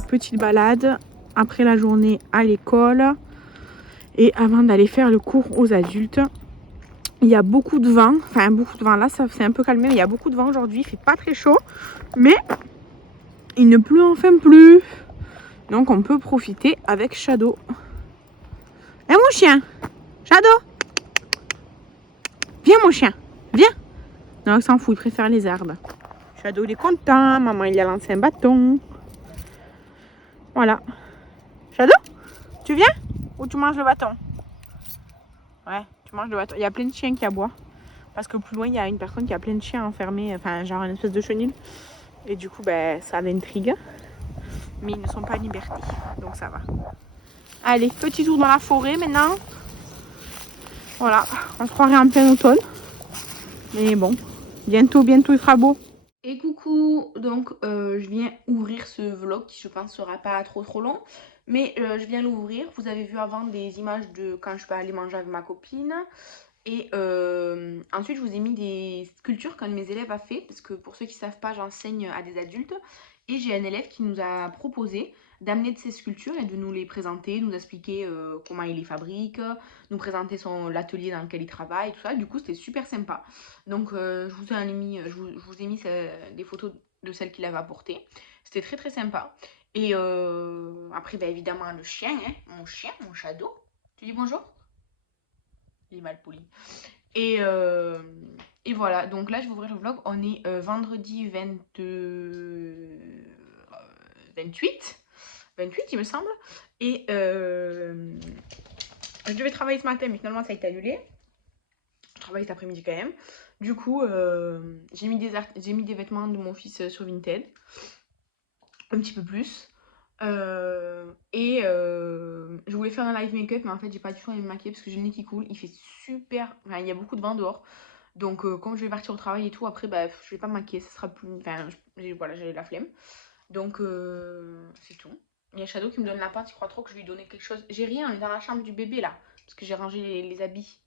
les petites balades après la journée à l'école et avant d'aller faire le cours aux adultes. Il y a beaucoup de vent, enfin beaucoup de vent, là ça s'est un peu calmé, mais il y a beaucoup de vent aujourd'hui, il fait pas très chaud, mais il ne pleut enfin plus. Donc on peut profiter avec Shadow. Eh mon chien, Shadow, viens mon chien, viens. Non, il s'en fout, il préfère les herbes. Shadow il est content, maman il a lancé un bâton. Voilà. Shadow, tu viens ou tu manges le bâton? Ouais, tu manges le bâton. Il y a plein de chiens qui aboient. Parce que plus loin, il y a une personne qui a plein de chiens enfermés, enfin genre une espèce de chenil. Et du coup, ben, ça l'intrigue. Mais ils ne sont pas en liberté, donc ça va. Allez, petit tour dans la forêt maintenant. Voilà, on se croirait en plein automne. Mais bon, bientôt il fera beau. Et coucou, donc je viens ouvrir ce vlog qui je pense sera pas trop long. Mais je viens l'ouvrir. Vous avez vu avant des images de quand je vais aller manger avec ma copine. Et ensuite, je vous ai mis des sculptures qu'un de mes élèves a fait, parce que pour ceux qui ne savent pas, j'enseigne à des adultes. Et j'ai un élève qui nous a proposé d'amener de ces sculptures et de nous les présenter, nous expliquer comment il les fabrique, nous présenter l'atelier dans lequel il travaille, tout ça. Du coup, c'était super sympa. Donc, je vous ai mis des photos de celles qu'il avait apportées. C'était très sympa. Et après, bah, évidemment, le chien, hein, mon Shadow. Tu dis bonjour? Il est mal poli. Et, euh, et voilà, donc là je vais ouvrir le vlog. On est vendredi 28 il me semble. Et je devais travailler ce matin, mais finalement ça a été annulé. Je travaille cet après-midi quand même. Du coup, j'ai mis des vêtements de mon fils sur Vinted. Un petit peu plus. Je voulais faire un live make-up, mais en fait j'ai pas du tout envie de me maquiller parce que j'ai le nez qui coule. Il fait super. Enfin, il y a beaucoup de vent dehors. Donc, comme je vais partir au travail et tout, après, bah, je vais pas me maquiller, ça sera plus. Enfin, voilà, j'ai la flemme. Donc, c'est tout. Il y a Shadow qui me donne la pâte, il croit trop que je lui ai donné quelque chose. J'ai rien, on est dans la chambre du bébé là, parce que j'ai rangé les habits.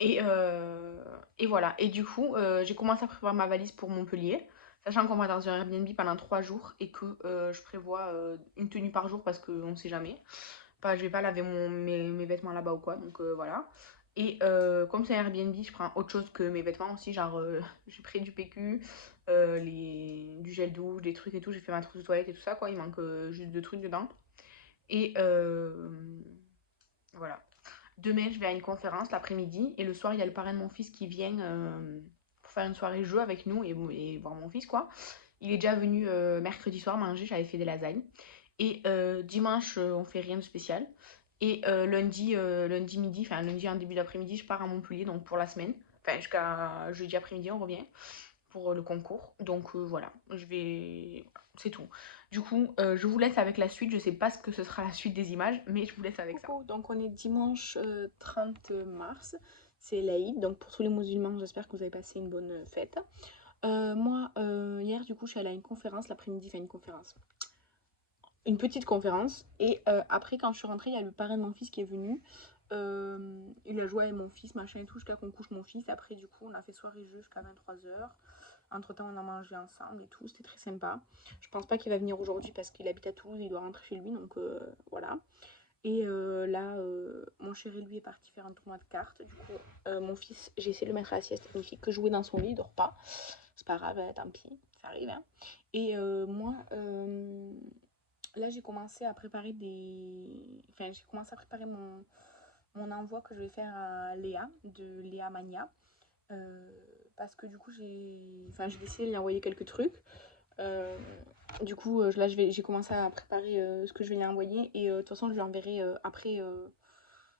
Et voilà. Et du coup, j'ai commencé à préparer ma valise pour Montpellier, sachant qu'on va dans un Airbnb pendant 3 jours et que je prévois une tenue par jour parce qu'on ne sait jamais. Enfin, je vais pas laver mes vêtements là-bas ou quoi, donc voilà. Et comme c'est un Airbnb, je prends autre chose que mes vêtements aussi, genre j'ai pris du PQ, du gel douche, des trucs et tout, j'ai fait ma trousse de toilette et tout ça, quoi, il manque juste 2 trucs dedans. Et voilà. Demain, je vais à une conférence l'après-midi et le soir, il y a le parrain de mon fils qui vient pour faire une soirée jeu avec nous et voir mon fils, quoi. Il est déjà venu mercredi soir manger, j'avais fait des lasagnes. Et dimanche, on fait rien de spécial. Et lundi midi, enfin lundi en début d'après-midi, je pars à Montpellier, donc pour la semaine. Enfin, jusqu'à jeudi après-midi, on revient pour le concours. Donc voilà, c'est tout. Du coup, je vous laisse avec la suite. Je sais pas ce que ce sera la suite des images, mais je vous laisse avec ça. Donc on est dimanche 30 mars, c'est l'Aïd. Donc pour tous les musulmans, j'espère que vous avez passé une bonne fête. Moi, hier, du coup, je suis allée à une conférence, l'après-midi, fait une conférence. Une petite conférence. Et après, quand je suis rentrée, il y a le parrain de mon fils qui est venu. Il a joué avec mon fils, machin et tout, jusqu'à qu'on couche mon fils. Après, du coup, on a fait soirée jeu jusqu'à 23h. Entre-temps, on a mangé ensemble et tout. C'était très sympa. Je pense pas qu'il va venir aujourd'hui parce qu'il habite à Toulouse. Il doit rentrer chez lui. Donc, voilà. Et là, mon chéri, lui, est parti faire un tournoi de cartes. Du coup, mon fils, j'ai essayé de le mettre à la sieste. Il ne fait que jouer dans son lit. Il dort pas. C'est pas grave, tant pis. Ça arrive, hein. Et moi... là, j'ai commencé à préparer j'ai commencé à préparer mon envoi que je vais faire à Léa, de Léa Mania. Euh, Parce que du coup, j'ai décidé de lui envoyer quelques trucs. Euh, du coup, là, j'ai commencé à préparer ce que je vais lui envoyer. Et de toute façon, je lui enverrai après.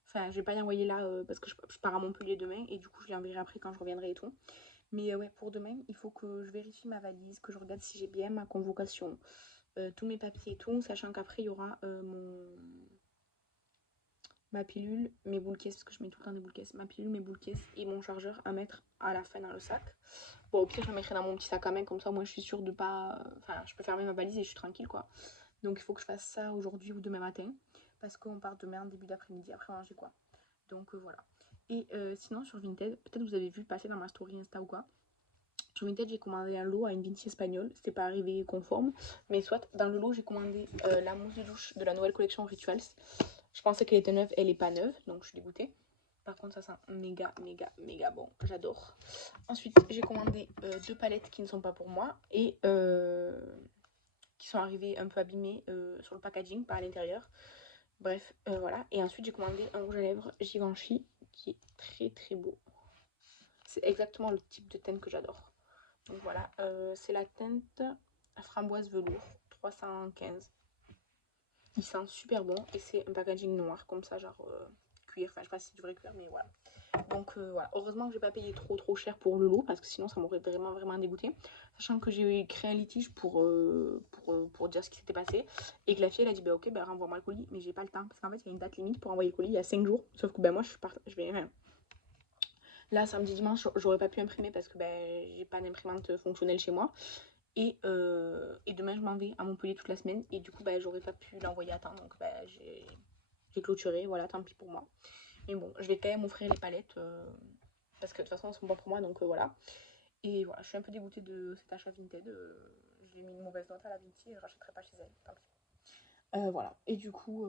Enfin, je vais pas y envoyer là parce que je pars à Montpellier demain. Et du coup, je lui enverrai après quand je reviendrai et tout. Mais ouais, pour demain, il faut que je vérifie ma valise, que je regarde si j'ai bien ma convocation. Tous mes papiers et tout, sachant qu'après il y aura ma pilule, mes boules caisses, parce que je mets tout le temps des boules caisses, ma pilule, mes boules caisses et mon chargeur à mettre à la fin dans le sac. Bon, au pire, je le mettrai dans mon petit sac à main, comme ça, moi je suis sûre de pas. Enfin, je peux fermer ma valise et je suis tranquille, quoi. Donc il faut que je fasse ça aujourd'hui ou demain matin, parce qu'on part demain en début d'après-midi, après manger quoi. Donc voilà. Et sinon, sur Vinted, peut-être vous avez vu passer dans ma story Insta ou quoi. Sur Vinted, j'ai commandé un lot à une Vinci espagnole. C'était pas arrivé conforme. Mais soit, dans le lot, j'ai commandé la mousse de douche de la nouvelle collection Rituals. Je pensais qu'elle était neuve, elle est pas neuve. Donc je suis dégoûtée. Par contre, ça sent méga bon. J'adore. Ensuite, j'ai commandé 2 palettes qui ne sont pas pour moi. Et qui sont arrivées un peu abîmées sur le packaging, pas à l'intérieur. Bref, voilà. Et ensuite, j'ai commandé un rouge à lèvres Givenchy qui est très beau. C'est exactement le type de teinte que j'adore. Donc voilà, c'est la teinte framboise velours 315. Il sent super bon et c'est un packaging noir comme ça, genre cuir. Enfin, je sais pas si c'est du vrai cuir, mais voilà. Donc voilà, heureusement que j'ai pas payé trop cher pour le lot parce que sinon ça m'aurait vraiment dégoûté. Sachant que j'ai créé un litige pour dire ce qui s'était passé et que la fille elle a dit bah ok, bah renvoie-moi le colis, mais j'ai pas le temps parce qu'en fait il y a une date limite pour envoyer le colis, il y a 5 jours. Sauf que bah moi je vais. Là, samedi, dimanche, j'aurais pas pu imprimer parce que ben, j'ai pas d'imprimante fonctionnelle chez moi. Et demain, je m'en vais à Montpellier toute la semaine. Et du coup, ben, j'aurais pas pu l'envoyer à temps. Donc, ben, j'ai clôturé. Voilà, tant pis pour moi. Mais bon, je vais quand même offrir les palettes. Parce que de toute façon, elles sont pas pour moi. Donc, voilà. Et voilà, je suis un peu dégoûtée de cet achat Vinted. Je lui ai mis une mauvaise note à la Vinci et je rachèterai pas chez elle. Tant pis. Voilà. Et du coup,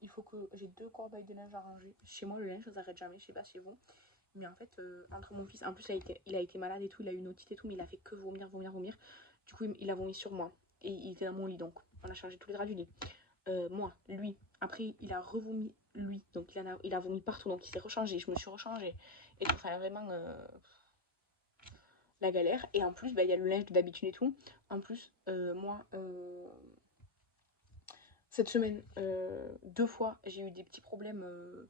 il faut que j'ai 2 corbeilles de linge à ranger. Chez moi, le linge, ça s'arrête jamais. Je sais pas chez vous. Mais en fait, entre mon fils, en plus il a été malade et tout, il a eu une otite et tout, mais il a fait que vomir. Du coup, il a vomi sur moi. Et il était dans mon lit, donc on a chargé tous les draps du lit. Moi, lui, après il a revomi lui, donc il a vomi partout, donc il s'est rechangé, je me suis rechangée. Et tout, enfin vraiment la galère. Et en plus, bah, il y a le linge d'habitude et tout. En plus, moi, cette semaine, 2 fois, j'ai eu des petits problèmes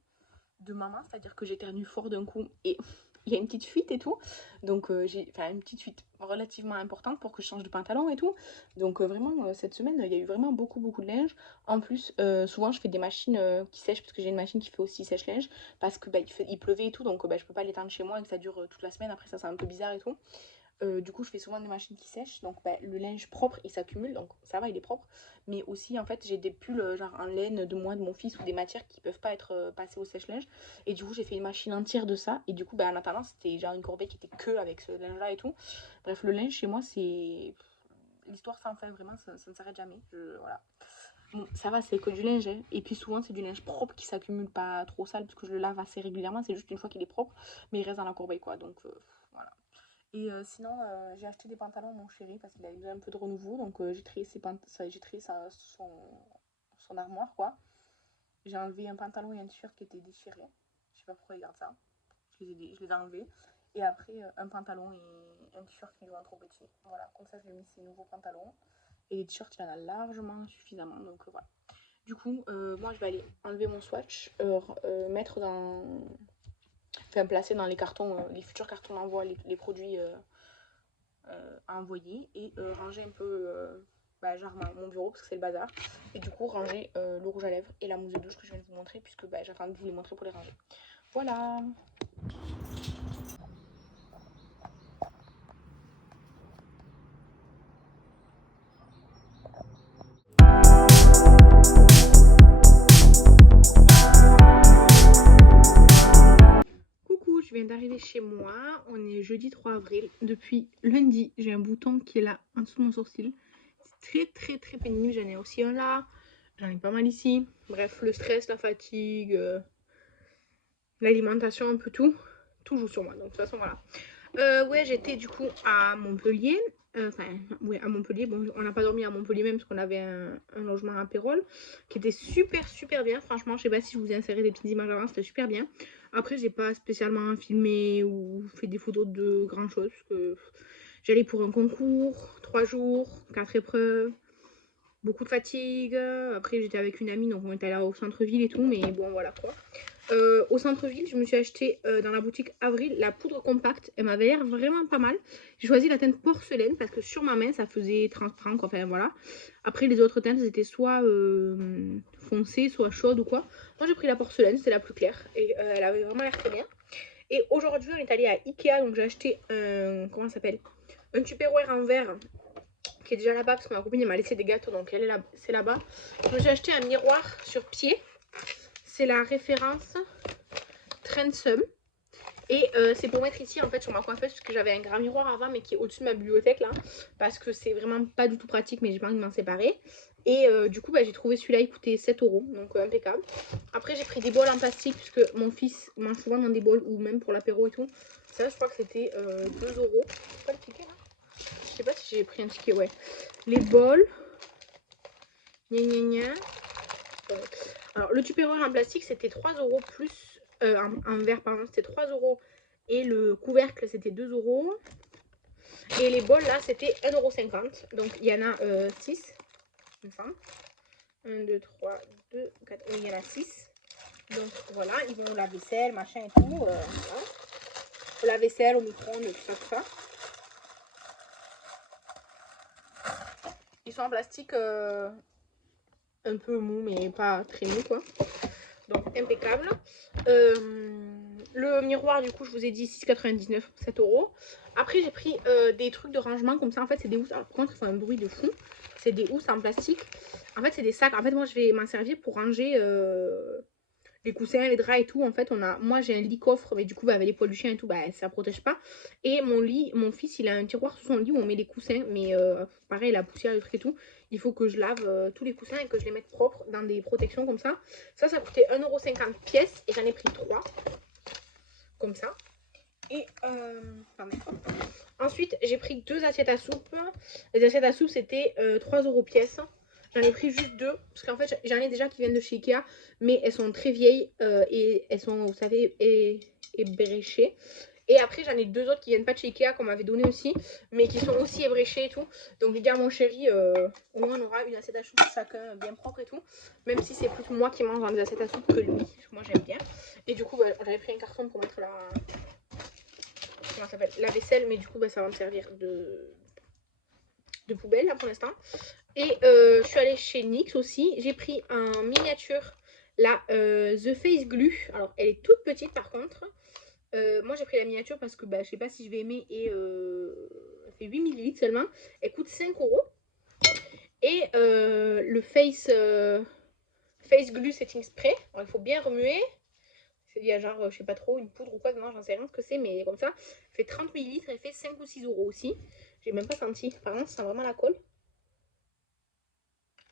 de maman, c'est-à-dire que j'éternue fort d'un coup et il y a une petite fuite et tout. Donc j'ai une petite fuite relativement importante pour que je change de pantalon et tout. Donc vraiment cette semaine il y a eu vraiment beaucoup de linge. En plus souvent je fais des machines qui sèchent parce que j'ai une machine qui fait aussi sèche-linge parce que bah, il pleuvait et tout donc bah, je peux pas l'étendre chez moi et que ça dure toute la semaine. Après ça c'est un peu bizarre et tout. Du coup, je fais souvent des machines qui sèchent. Donc, bah, le linge propre, il s'accumule. Donc, ça va, il est propre. Mais aussi, en fait, j'ai des pulls genre en laine de moi, de mon fils ou des matières qui peuvent pas être passées au sèche-linge. Et du coup, j'ai fait une machine entière de ça. Et du coup, bah, en attendant, c'était genre une corbeille qui était que avec ce linge-là et tout. Bref, le linge chez moi, c'est l'histoire sans fin. Vraiment, ça ne s'arrête jamais. Voilà. Bon, ça va, c'est que du linge. Hein. Et puis souvent, c'est du linge propre qui s'accumule pas trop sale parce que je le lave assez régulièrement. C'est juste une fois qu'il est propre. Mais il reste dans la corbeille, quoi. Donc, voilà. Et sinon, j'ai acheté des pantalons à mon chéri parce qu'il a eu un peu de renouveau. Donc, j'ai trié, son armoire, quoi. J'ai enlevé un pantalon et un t-shirt qui étaient déchirés. Je sais pas pourquoi il garde ça. Je les ai enlevés. Et après, un pantalon et un t-shirt qui lui ont trop petit. Voilà, comme ça, je lui ai mis ses nouveaux pantalons. Et les t-shirts, il en a largement suffisamment. Donc, voilà. Du coup, moi, je vais aller enlever mon swatch, mettre dans... Enfin, placer dans les cartons, les futurs cartons d'envoi, les produits à envoyer et ranger un peu bah, genre mon bureau parce que c'est le bazar et du coup ranger le rouge à lèvres et la mousse de douche que je viens de vous montrer puisque bah, j'attends de vous les montrer pour les ranger. Voilà. Coucou, je viens d'arriver chez moi, on est jeudi 3 avril. Depuis lundi, j'ai un bouton qui est là en dessous de mon sourcil. C'est très pénible, j'en ai aussi un là, j'en ai pas mal ici. Bref, le stress, la fatigue, l'alimentation, un peu tout joue sur moi. Donc de toute façon voilà. Ouais, j'étais du coup à Montpellier. Ouais, à Montpellier. Bon, on n'a pas dormi à Montpellier même parce qu'on avait un logement à Pérol qui était super bien. Franchement, je sais pas si je vous ai inséré des petites images avant, c'était super bien. Après, j'ai pas spécialement filmé ou fait des photos de grand chose. J'allais pour un concours, 3 jours, 4 épreuves, beaucoup de fatigue. Après, j'étais avec une amie, donc on était allé au centre-ville et tout, mais bon, voilà quoi. Au centre-ville, je me suis acheté dans la boutique Avril la poudre compacte. Elle m'avait l'air vraiment pas mal. J'ai choisi la teinte porcelaine parce que sur ma main, ça faisait transparent, quoi. Enfin, voilà. Après, les autres teintes, étaient soit foncées, soit chaudes ou quoi. Moi, j'ai pris la porcelaine, c'est la plus claire. Et elle avait vraiment l'air très bien. Et aujourd'hui, on est allé à Ikea. Donc, j'ai acheté un... Comment ça s'appelle? Un Tupperware en verre qui est déjà là-bas parce que ma copine m'a laissé des gâteaux. Donc, elle est là, c'est là-bas. Donc, j'ai acheté un miroir sur pied. C'est la référence Trendsum. Et c'est pour mettre ici en fait sur ma coiffeuse parce que j'avais un grand miroir avant mais qui est au-dessus de ma bibliothèque là. Parce que c'est vraiment pas du tout pratique mais j'ai pas envie de m'en séparer. Et du coup bah, j'ai trouvé celui-là, il coûtait 7 euros, donc impeccable. Après j'ai pris des bols en plastique puisque mon fils mange souvent dans des bols ou même pour l'apéro et tout. Ça je crois que c'était 2 euros. C'est pas le ticket là? Je sais pas si j'ai pris un ticket, ouais. Les bols. Gna gna gna. Alors le tupperware en plastique c'était 3 euros plus en verre pardon, c'était 3 euros et le couvercle c'était 2 euros et les bols là c'était 1,50 €. Donc il y en a 6 il me semble. 1, 2, 3, 2, 4, oui il y en a 6. Donc voilà, ils vont au lave-vaisselle, machin et tout. Voilà. Au lave-vaisselle, au micro-ondes, tout ça. Ils sont en plastique un peu mou mais pas très mou quoi. Donc impeccable. Le miroir, du coup, je vous ai dit 6,99 €, 7 euros. Après, j'ai pris des trucs de rangement comme ça. En fait, c'est des housses. Alors, par contre, ils font un bruit de fou. C'est des housses en plastique. En fait, c'est des sacs. En fait, moi, je vais m'en servir pour ranger les coussins, les draps et tout. En fait, moi, j'ai un lit coffre, mais du coup, bah, avec les poils du chien et tout, bah, ça protège pas. Et mon lit, mon fils, il a un tiroir sous son lit où on met les coussins. Mais pareil, la poussière, le truc et tout. Il faut que je lave tous les coussins et que je les mette propres dans des protections comme ça. Ça coûtait 1,50 € pièce et j'en ai pris 3 comme ça. Et ensuite, j'ai pris 2 assiettes à soupe. Les assiettes à soupe, c'était 3 euros pièce. J'en ai pris juste 2 parce qu'en fait, j'en ai déjà qui viennent de chez Ikea, mais elles sont très vieilles et elles sont, vous savez, ébréchées. Et après, j'en ai 2 autres qui viennent pas de chez Ikea qu'on m'avait donné aussi, mais qui sont aussi ébréchées et tout. Donc, j'ai dit à mon chéri, au moins on aura une assiette à soupe chacun bien propre et tout. Même si c'est plus moi qui mange dans les assiettes à soupe que lui. Moi, j'aime bien. Et du coup, bah, j'avais pris un carton pour mettre la vaisselle, mais du coup, bah, ça va me servir de poubelle là pour l'instant. Et je suis allée chez NYX aussi. J'ai pris en miniature la The Face Glue. Alors, elle est toute petite par contre. Moi j'ai pris la miniature parce que bah, je sais pas si je vais aimer et elle fait 8 ml seulement. Elle coûte 5 euros. Et le Face Glue Setting Spray. Alors, il faut bien remuer. Il y a genre, je sais pas trop, une poudre ou quoi, non, j'en sais rien ce que c'est, mais comme ça. Elle fait 30 ml, elle fait 5 ou 6 euros aussi. J'ai même pas senti. Par contre, ça sent vraiment la colle.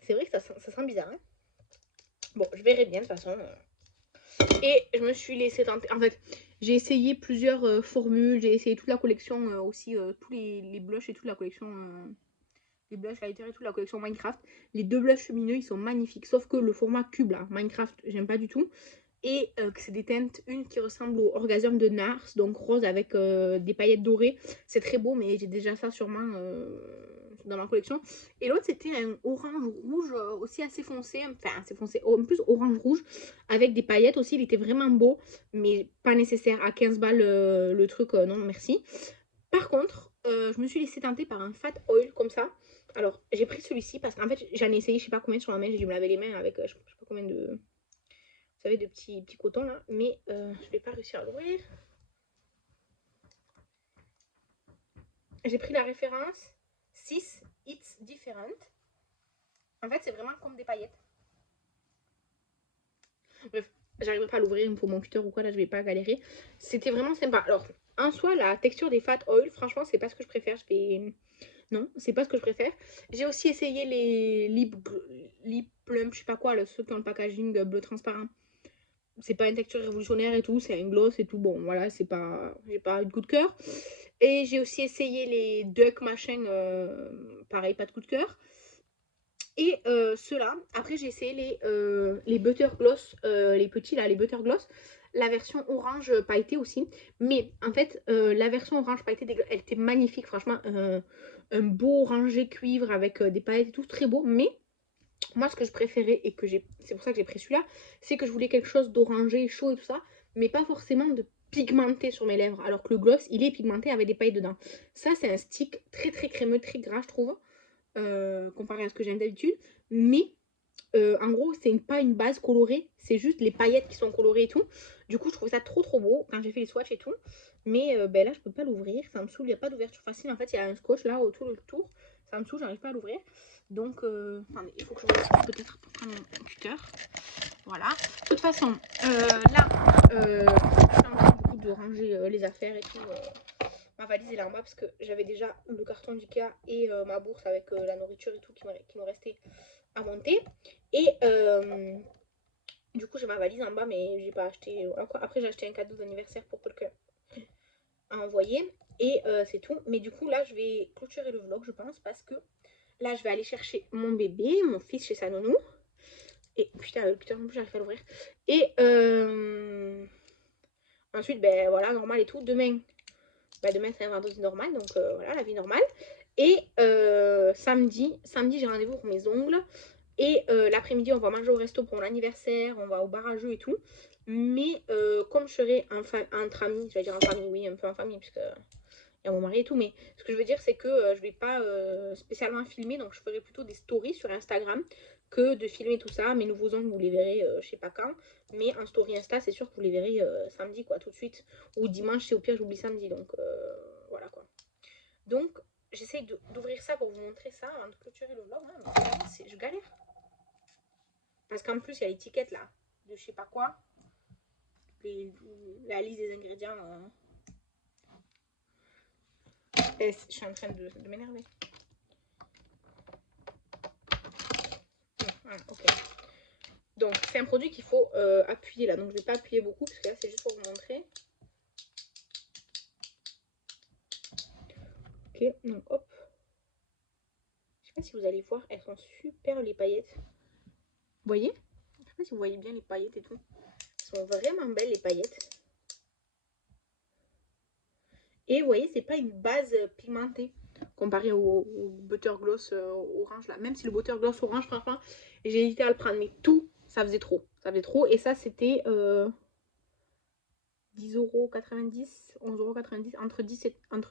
C'est vrai que ça sent bizarre. Hein. Bon, je verrai bien de toute façon. Et je me suis laissée tenter. En fait, j'ai essayé plusieurs formules. J'ai essayé toute la collection aussi, tous les blushs et toute la collection. Les blushs lighter et toute la collection Minecraft. Les 2 blushs lumineux, ils sont magnifiques. Sauf que le format cube, là, Minecraft, j'aime pas du tout. Et que c'est des teintes, une qui ressemble au Orgasme de Nars, donc rose avec des paillettes dorées. C'est très beau, mais j'ai déjà ça sûrement dans ma collection. Et l'autre, c'était un orange rouge aussi assez foncé, enfin assez foncé, en plus orange rouge, avec des paillettes aussi. Il était vraiment beau, mais pas nécessaire. À 15 balles le truc, non merci. Par contre, je me suis laissée tenter par un fat oil comme ça. Alors, j'ai pris celui-ci parce qu'en fait, j'en ai essayé, je sais pas combien sur la main, j'ai dû me laver les mains avec, je sais pas combien de... Vous savez, de petits cotons là, mais je vais pas réussir à l'ouvrir. J'ai pris la référence 6 It's Different. En fait, c'est vraiment comme des paillettes. Bref, j'arriverai pas à l'ouvrir, il me faut mon cutter ou quoi, là je vais pas galérer. C'était vraiment sympa. Alors, en soi, la texture des fat oil, franchement, c'est pas ce que je préfère. Non, c'est pas ce que je préfère. J'ai aussi essayé les lip plum, je sais pas quoi, là, ceux qui ont le packaging bleu transparent. C'est pas une texture révolutionnaire et tout, c'est un gloss et tout. Bon, voilà, c'est pas, j'ai pas eu de coup de cœur. Et j'ai aussi essayé les duck machin, pareil, pas de coup de cœur. Et ceux-là, après j'ai essayé les butter gloss, les petits là, les butter gloss. La version orange pailletée aussi. Mais en fait, la version orange pailletée, elle était magnifique, franchement. Un beau orangé cuivre avec des paillettes et tout, très beau. Mais moi, ce que je préférais et que c'est pour ça que j'ai pris celui-là, c'est que je voulais quelque chose d'orangé, chaud et tout ça, mais pas forcément de pigmenté sur mes lèvres. Alors que le gloss, il est pigmenté avec des paillettes dedans. Ça, c'est un stick très très crémeux, très gras, je trouve, comparé à ce que j'aime d'habitude. Mais en gros, c'est pas une base colorée, c'est juste les paillettes qui sont colorées et tout. Du coup, je trouvais ça trop trop beau quand j'ai fait les swatchs et tout. Mais ben là, je peux pas l'ouvrir, ça me saoule, il n'y a pas d'ouverture facile. En fait, il y a un scotch là autour du tour, ça me saoule, j'arrive pas à l'ouvrir. Donc, attendez, il faut que je me peut-être pour prendre mon cutter. Voilà. De toute façon, là, je suis en train du coup de ranger affaires et tout. Ma valise elle est en bas parce que j'avais déjà le carton d'Ikea et ma bourse avec la nourriture et tout qui me restait à monter. Et du coup j'ai ma valise en bas mais j'ai pas acheté. Après j'ai acheté un cadeau d'anniversaire pour quelqu'un à envoyer. Et c'est tout. Mais du coup là je vais clôturer le vlog je pense parce que là je vais aller chercher mon bébé, mon fils chez sa nounou. Et putain le cutter non plus j'arrive pas à l'ouvrir. Et ensuite ben voilà normal et tout. Demain c'est un vendredi normal donc voilà la vie normale. Et samedi j'ai rendez-vous pour mes ongles. Et l'après-midi, on va manger au resto pour mon anniversaire, on va au bar à jeux et tout. Mais comme je serai entre amis, j'allais dire en famille, oui, un peu en famille, puisque il y a mon mari et tout. Mais ce que je veux dire, c'est que je vais pas spécialement filmer, donc je ferai plutôt des stories sur Instagram que de filmer tout ça. Mes nouveaux ongles, vous les verrez, je sais pas quand. Mais en story Insta, c'est sûr que vous les verrez samedi, quoi, tout de suite. Ou dimanche, c'est au pire, j'oublie samedi. Donc voilà, quoi. Donc, j'essaye d'ouvrir ça pour vous montrer ça avant de clôturer le vlog. Hein, mais je galère. Parce qu'en plus, il y a l'étiquette là, de je sais pas quoi. La liste des ingrédients. Et je suis en train de m'énerver. Ah, ok. Donc, c'est un produit qu'il faut appuyer là. Donc, je vais pas appuyer beaucoup parce que là, c'est juste pour vous montrer. Ok, donc hop. Je sais pas si vous allez voir, elles sont super les paillettes. Vous voyez? Je sais pas si vous voyez bien les paillettes et tout. Elles sont vraiment belles les paillettes. Et vous voyez, c'est pas une base pigmentée comparé au butter gloss orange là. Même si le butter gloss orange, franchement, j'ai hésité à le prendre, mais tout, ça faisait trop. Ça faisait trop. Et ça, c'était 10,90 €, 11,90 €, entre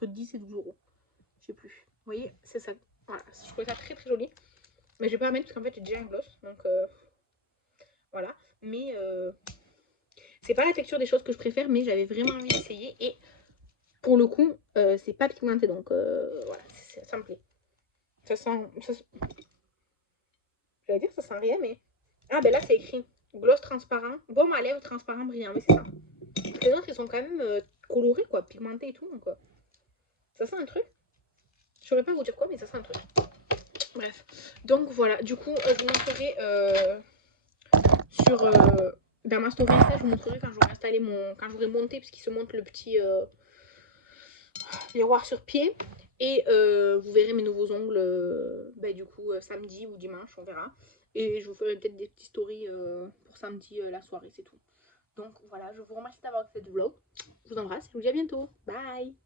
10 et 12 euros. Je sais plus. Vous voyez, c'est ça. Voilà, je trouvais ça très très joli. Mais je vais pas la mettre parce qu'en fait, j'ai déjà un gloss. Donc voilà. Mais c'est pas la texture des choses que je préfère, mais j'avais vraiment envie d'essayer. Et pour le coup, c'est pas pigmenté, donc voilà, ça me plaît. Ça sent. J'allais dire ça sent rien, mais. Ah ben là c'est écrit gloss transparent, baume à lèvres transparent brillant, mais c'est ça. Les autres ils sont quand même colorés quoi, pigmentés et tout, donc ça sent un truc. Je saurais pas vous dire quoi, mais ça sent un truc. Bref, donc voilà, du coup je vous montrerai sur. Dans ma story Insta, je vous montrerai quand j'aurai installé mon. Quand j'aurai monté, parce qu'il se monte le petit miroir sur pied. Et vous verrez mes nouveaux ongles du coup samedi ou dimanche, on verra. Et je vous ferai peut-être des petites stories pour samedi la soirée, c'est tout. Donc voilà, je vous remercie d'avoir fait ce vlog. Je vous embrasse et je vous dis à bientôt. Bye!